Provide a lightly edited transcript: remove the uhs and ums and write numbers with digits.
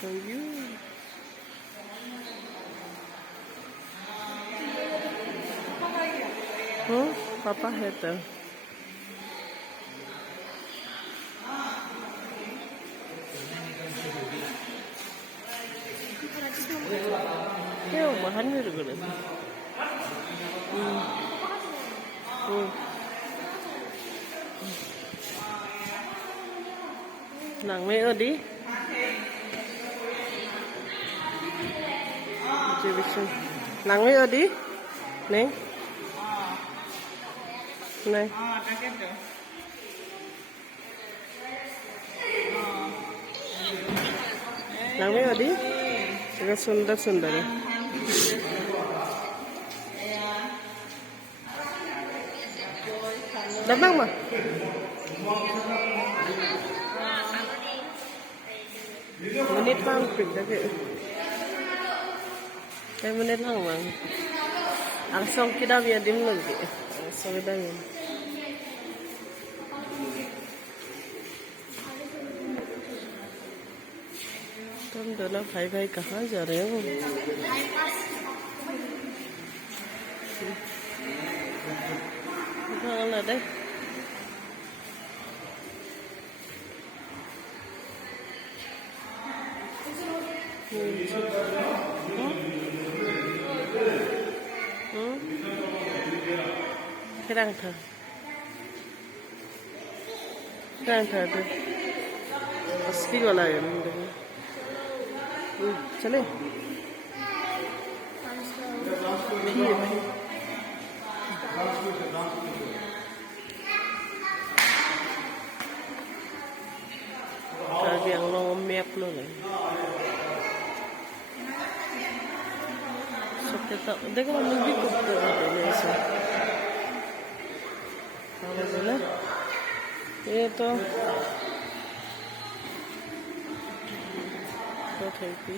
So you. Papa है तो क्या bahan ni juga nang mấy ở đi nang mấy ở đi nè này nang mấy ở đi rất सुंदर सुंदर है datang mah menit lang pigdagi kay menit lang mang ang song kita biya dim lagi so kita yan तुम दोनों भाई भाई कहाँ जा रहे हो कहाँ là đây cái đang thở đi अस्सी वाला है चले lagi yang long map lo nih so kita देखो मूवी को तो ऐसे ना ये तो थी